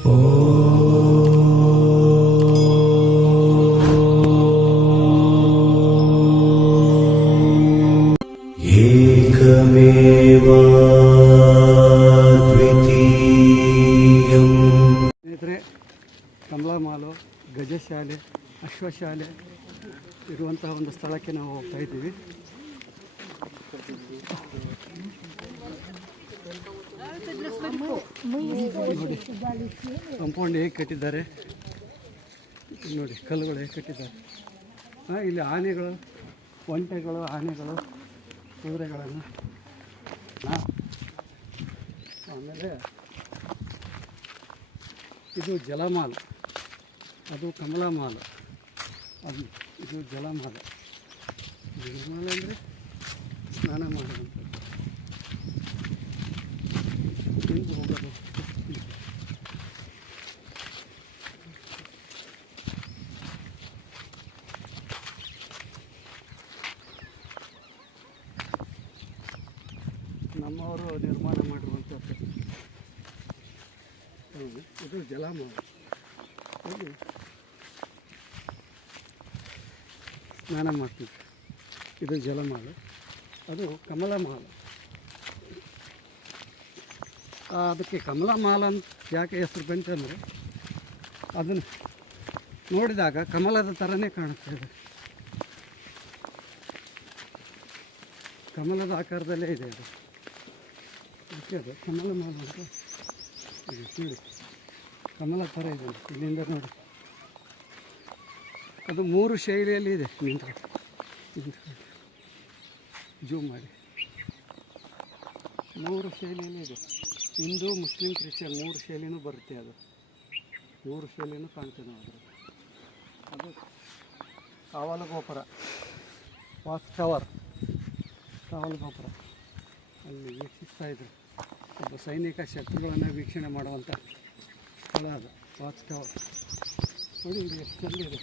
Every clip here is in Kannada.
ಸ್ನೇಹಿತರೆ, ಕಮಲಾಮಾಲು, ಗಜಶಾಲೆ, ಅಶ್ವಶಾಲೆ ಇರುವಂತಹ ಒಂದು ಸ್ಥಳಕ್ಕೆ ನಾವು ಹೋಗ್ತಾ ಇದ್ದೀವಿ. ನೋಡಿ ಕಾಂಪೌಂಡ್ ಹೇಗೆ ಕಟ್ಟಿದ್ದಾರೆ ನೋಡಿ, ಕಲ್ಲುಗಳು ಹೇಗೆ ಕಟ್ಟಿದ್ದಾರೆ. ಇಲ್ಲಿ ಆನೆಗಳು, ಒಂಟೆಗಳು, ಆನೆಗಳು, ಕುದುರೆಗಳನ್ನು, ಆಮೇಲೆ ಇದು ಜಲಮಾಲ, ಅದು ಕಮಲಾಮಾಲ, ಅದು ಇದು ಜಲಮಾಲ. ಜಲಮಾಲ ಅಂದರೆ ಸ್ನಾನ ಮಾಡುವಂಥದ್ದು. ಹಿಂದೆ ಹೋಗೋದು. ನಮ್ಮವರು ನಿರ್ಮಾಣ ಮಾಡಿರುವಂಥದ್ದು. ಇದು ಜಲಮಾಲ, ಅದು ಸ್ನಾನ ಮಾಡ್ತೀವಿ. ಇದು ಜಲಮಾಲ, ಅದು ಕಮಲಮಾಲ. ಅದಕ್ಕೆ ಕಮಲಮಾಲ ಅಂತ ಯಾಕೆ ಹೆಸರು ಬಂತಂದರೆ, ಅದನ್ನು ನೋಡಿದಾಗ ಕಮಲದ ಥರನೇ ಕಾಣುತ್ತದೆ. ಕಮಲದ ಆಕಾರದಲ್ಲೇ ಇದೆ ಅದು, ಅದಕ್ಕೆ ಅದು ಕಮಲಮಾಲ ಅಂತ ನೋಡಿ. ಕಮಲ ಥರ ಇದೆ ಇಲ್ಲಿಂದ ನೋಡಿ. ಅದು 3 ಶೈಲಿಯಲ್ಲಿ ಇದೆ. ಜೂಮ್ ಮಾಡಿ, 3 ಶೈಲಿಯಲ್ಲಿ ಇದೆ. ಹಿಂದೂ, ಮುಸ್ಲಿಂ, ಕ್ರಿಶ್ಚಿಯನ್ 3 ಶೈಲಿನೂ ಬರುತ್ತೆ. ಅದು 3 ಶೈಲಿನೂ ಕಾಣ್ತೇವೆ ನಾವು. ಅದು ಕಾವಲು ಗೋಪುರ, ವಾಚ್ ಟವರ್, ಕಾವಲು ಗೋಪುರ. ಅಲ್ಲಿ ವೀಕ್ಷಿಸ್ತಾ ಇದ್ರು ಒಬ್ಬ ಸೈನಿಕ ಶತ್ರುಗಳನ್ನು ವೀಕ್ಷಣೆ ಮಾಡುವಂಥ ಸ್ಥಳ ಅದು, ವಾಚ್ ಟವರ್. ನೋಡಿ ಇದು ಎಷ್ಟು ಚೆಂದಿದೆ.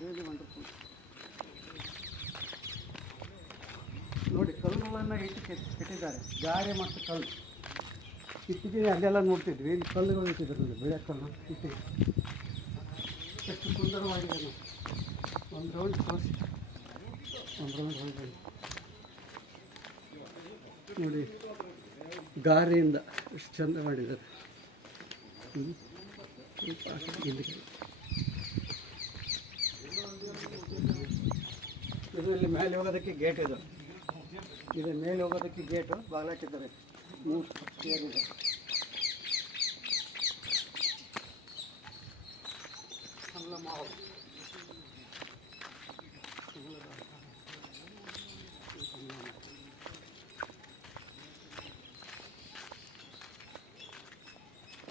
Very wonderful. ನೋಡಿ, ಕಲ್ಲುಗಳನ್ನು ಇಟ್ಟು ಕಟ್ಟಿದ್ದಾರೆ. ಗಾರೆ ಮತ್ತು ಕಲ್ಲು ಇಟ್ಟಿದ್ದೀನಿ. ಅಲ್ಲೆಲ್ಲ ನೋಡ್ತಿದ್ವಿ, ಇಲ್ಲಿ ಕಲ್ಲುಗಳು ಇಟ್ಟಿದ್ದಾರೆ ನೋಡಿ, ಬೆಳೆ ಕಲ್ಲು ಇಟ್ಟು ಎಷ್ಟು ಸುಂದರವಾಗಿದೆ. ಒಂದು ರೌಂಡ್ ತೋರಿಸಿ, ಒಂದು ರೌಂಡ್ ಹೊರಗಡೆ ನೋಡಿ. ಗಾರೆಯಿಂದ ಎಷ್ಟು ಚೆಂದ ಮಾಡಿದ್ದಾರೆ. ಇದು ಇಲ್ಲಿ ಮೇಲೆ ಹೋಗೋದಕ್ಕೆ ಗೇಟ್ ಇದು. ಇದು ಮೇಲೆ ಹೋಗೋದಕ್ಕೆ ಗೇಟು, ಬಾಗಿಲು ಹಾಕಿದ್ದಾರೆ. 3 ಸ್ಟೇರ್ ಇದೆ.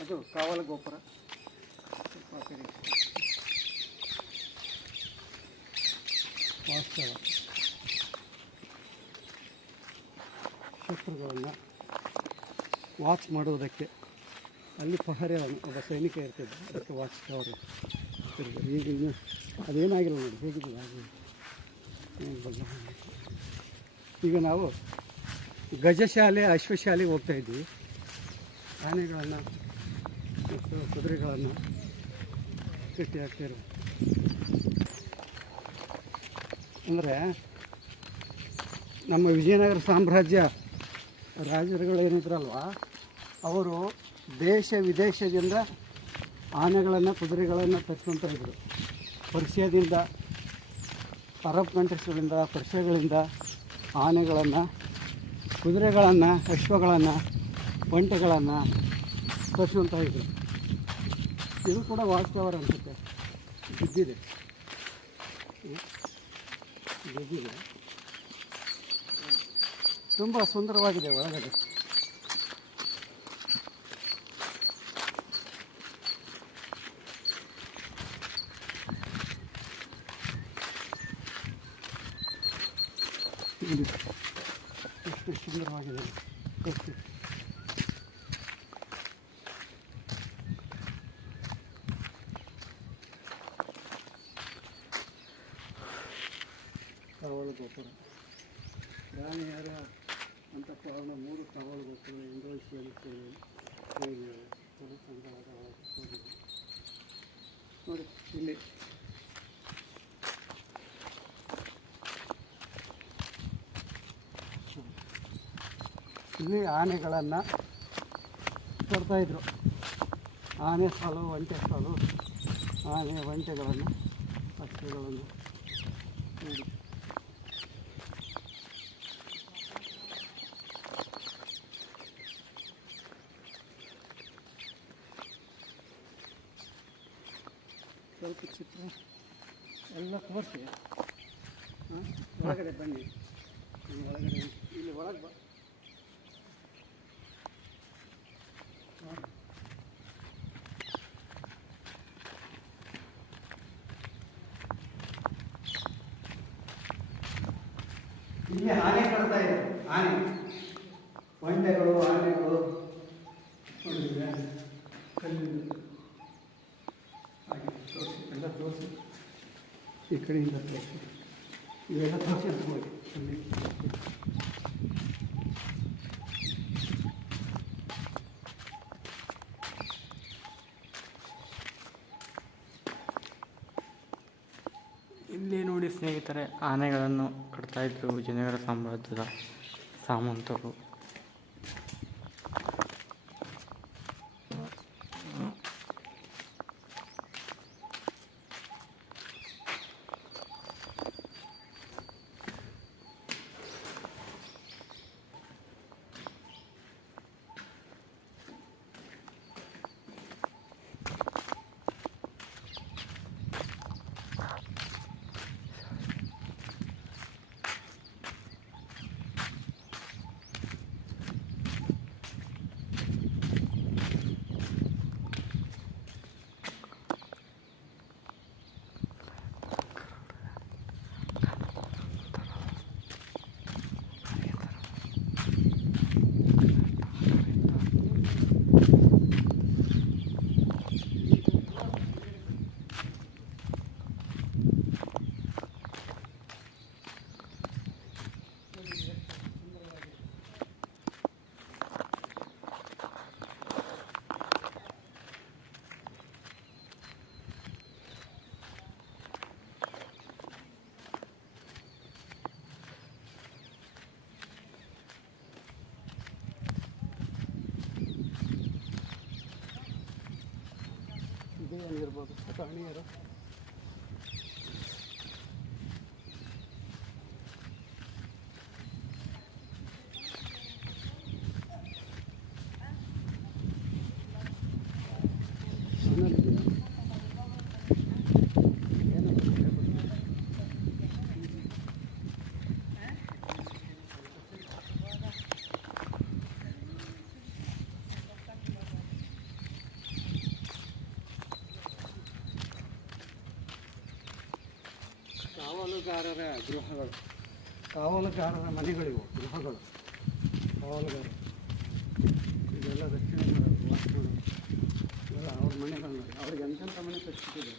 ಅದು ಕಾವಲು ಗೋಪುರ. ವಾಸ್ತವ ಶತ್ರುಗಳನ್ನು ವಾಚ್ ಮಾಡುವುದಕ್ಕೆ ಅಲ್ಲಿ ಪಹರೆ ಒಬ್ಬ ಸೈನಿಕ ಇರ್ತಿದ್ದ, ಅದಕ್ಕೆ ವಾಚ್ ಟವರ್ ಇರ್ಬೋದು. ಈಗ ಇನ್ನು ಅದೇನಾಗಿಲ್ಲ ನೋಡಿ, ಹೇಗಿದೆ ಹಾಗೆ. ಈಗ ನಾವು ಗಜಶಾಲೆ, ಅಶ್ವಶಾಲೆಗೆ ಹೋಗ್ತಾಯಿದ್ವಿ. ಆನೆಗಳನ್ನು ಮತ್ತು ಕುದುರೆಗಳನ್ನು ಕಟ್ಟಿ ಹಾಕ್ತಾರೆ. ಅಂದರೆ ನಮ್ಮ ವಿಜಯನಗರ ಸಾಮ್ರಾಜ್ಯ ರಾಜರುಗಳು ಏನಿದ್ರಲ್ವ, ಅವರು ದೇಶ ವಿದೇಶದಿಂದ ಆನೆಗಳನ್ನು, ಕುದುರೆಗಳನ್ನು ತರಿಸ್ಕೊಳ್ತಾ ಇದ್ದರು. ಪರ್ಷಿಯಾದಿಂದ, ಅರಬ್ ಕಂಟ್ರೀಸ್ಗಳಿಂದ, ಪರ್ಷಿಯಾಗಳಿಂದ ಆನೆಗಳನ್ನು, ಕುದುರೆಗಳನ್ನು, ಅಶ್ವಗಳನ್ನು, ಒಂಟೆಗಳನ್ನು ತರಿಸ್ಕೊಳ್ತಾ ಇದ್ದರು. ಇದು ಕೂಡ ವಾಸ್ತವ ಅನಿಸುತ್ತೆ. ಬಿದ್ದಿದೆ, ಬಿದ್ದಿದೆ. ತುಂಬ ಸುಂದರವಾಗಿದೆ ಒಳಗಡೆ. ಎಷ್ಟು ಸುಂದರವಾಗಿದೆ. ಕಾವಲು ಗೋಪುರ. ರಾಣಿಯರ ಅಂತ ಕಾರಣ 3 ಕಾವಲು ಗೋಪುರಗಳು ಇಂಡೋ ಏಷ್ಯನ್ ಶೈಲಿಯಲ್ಲಿ ಜನಸಂಘವಾದ ಹೋಗಿದೆ ನೋಡಿ. ಇಲ್ಲಿ ಆನೆಗಳನ್ನು ಕೊಡ್ತಾಯಿದ್ರು. ಆನೆ ಸಾಲು, ಒಂಟೆ ಸಾಲು, ಆನೆ ಒಂಟೆಗಳನ್ನು, ಪಕ್ಷಿಗಳನ್ನು ನೋಡಿ. ಸ್ವಲ್ಪ ಚಿತ್ರ ಎಲ್ಲ ತೋರಿಸಿ. ಒಳಗಡೆ ಬನ್ನಿ, ಒಳಗಡೆ ಇಲ್ಲಿ ಒಳಗೆ ಬಾ. ಇಲ್ಲಿ ಆನೆ ಕಟ್ತಾ ಇದೆ. ಆನೆ, ಒಂಟೆಗಳು, ಆನೆಗಳು ಕಲ್ಲಿಂದ ಹಾಗೆ ತೋರಿಸಿ, ಎಲ್ಲ ತೋರಿಸಿ. ಈ ಕಡೆಯಿಂದ ತೋರಿಸಿ, ಇವೆಲ್ಲ ತೋರಿಸಿ ಅಂತ ಹೋಗಿ. ಇಲ್ಲಿ ನೋಡಿ ಸ್ನೇಹಿತರೆ, ಆನೆಗಳನ್ನು ಕಟ್ತಾಯಿದ್ರು ವಿಜಯನಗರ ಸಾಮ್ರಾಜ್ಯದ ಸಾಮಂತರು. ಇದೇ ಏನಿರ್ಬೋದು ಪ್ರಾಣಿಯರು. ಕಾವಲುಗಾರರ ಗೃಹಗಳು, ಕಾವಲುಗಾರರ ಮನೆಗಳಿವು, ಗೃಹಗಳು, ಕಾವಲುಗಾರ. ಇದೆಲ್ಲ ದಕ್ಷಿಣ ವಾಸ್ತುಗಳು, ಇವೆಲ್ಲ ಅವ್ರ ಮನೆಗಳು. ಅವ್ರಿಗೆ ಎಂತೆಂಥ ಮನೆ ಕಟ್ಟಿದ್ದಾರೆ.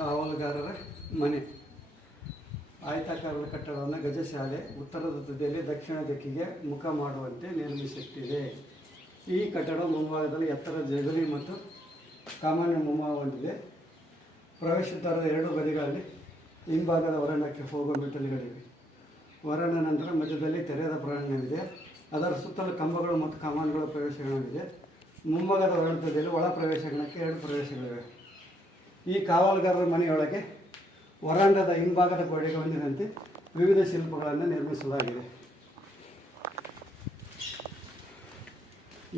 ಕಾವಲುಗಾರರ ಮನೆ ಆಯತಾಕಾರದ ಕಟ್ಟಡವನ್ನು ಗಜಶಾಲೆ ಉತ್ತರದ ತುದಿಯಲ್ಲಿ ದಕ್ಷಿಣ ದಿಕ್ಕಿಗೆ ಮುಖ ಮಾಡುವಂತೆ ನಿರ್ಮಿಸುತ್ತಿದೆ. ಈ ಕಟ್ಟಡ ಮುಂಭಾಗದಲ್ಲಿ ಎತ್ತರ ಜಗಲಿ ಮತ್ತು ಸಾಮಾನ್ಯ ಮುಂಭಾಗ ಹೊಂದಿದೆ. ಪ್ರವೇಶ ದ್ವಾರದ 2 ಬದಿಗಳಲ್ಲಿ ಹಿಂಭಾಗದ ಹೊರಾಂಗಣಕ್ಕೆ ಹೋಗುವ ಮೆಟ್ಟಿಲುಗಳಿವೆ. ಹೊರಾಂಗಣ ನಂತರ ಮಧ್ಯದಲ್ಲಿ ತೆರೆದ ಪ್ರಾಂಗಣವಿದೆ. ಅದರ ಸುತ್ತಲೂ ಕಂಬಗಳು ಮತ್ತು ಕಮಾನುಗಳ ಪ್ರವೇಶಗಳಿವೆ. ಮುಂಭಾಗದ ಹೊರಾಂಗಣದಲ್ಲಿ ಒಳ ಪ್ರವೇಶಗಣಕ್ಕೆ 2 ಪ್ರವೇಶಗಳಿವೆ. ಈ ಕಾವಲುಗಾರರ ಮನೆಯೊಳಗೆ ವರಾಂಡದ ಹಿಂಭಾಗದ ಗೋಡೆಗೆ ಹೊಂದಿದಂತೆ ವಿವಿಧ ಶಿಲ್ಪಗಳನ್ನು ನಿರ್ಮಿಸಲಾಗಿದೆ.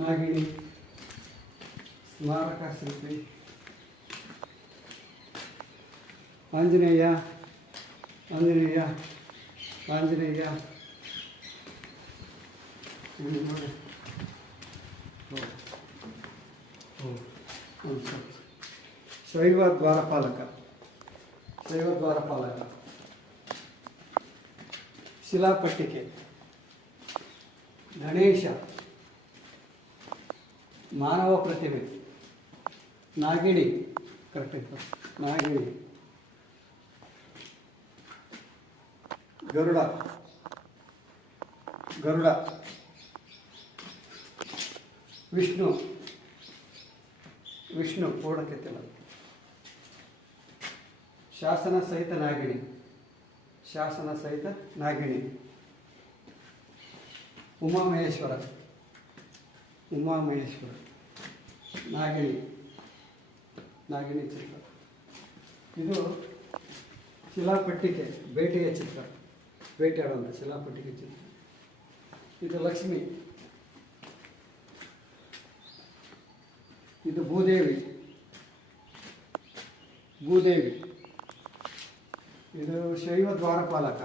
ನಾಗಿಣಿ, ಸ್ಮಾರಕ ಶಿಲ್ಪಿ, ಆಂಜನೇಯ ಆಂಜನೇಯ ಆಂಜನೇಯ ಶೈವ ದ್ವಾರಪಾಲಕ, ಶೈವ ದ್ವಾರಪಾಲಕ ಶಿಲಾಪಟ್ಟಿಕೆ, ಗಣೇಶ, ಮಾನವ ಪ್ರತಿಮೆ, ನಾಗಿಣಿ, ಕರೆಕ್ಟ್ ನಾಗಿಣಿ, ಗರುಡ, ವಿಷ್ಣು ಪೂರ್ಣಕ್ಕೆತ್ತಿಲ್ಲ, ಶಾಸನ ಸಹಿತ ನಾಗಿಣಿ, ಉಮಾಮಹೇಶ್ವರ, ನಾಗಿಣಿ ಚಿತ್ರ. ಇದು ಶಿಲಾಪಟ್ಟಿಕೆ, ಬೇಟೆಯ ಚಿತ್ರ, ಬೇಟೆಯಾಡುವಂಥ ಶಿಲಾಪಟ್ಟಿಕೆ ಚಿತ್ರ. ಇದು ಲಕ್ಷ್ಮಿ, ಇದು ಭೂದೇವಿ, ಇದು ಶೈವ ದ್ವಾರಪಾಲಕ.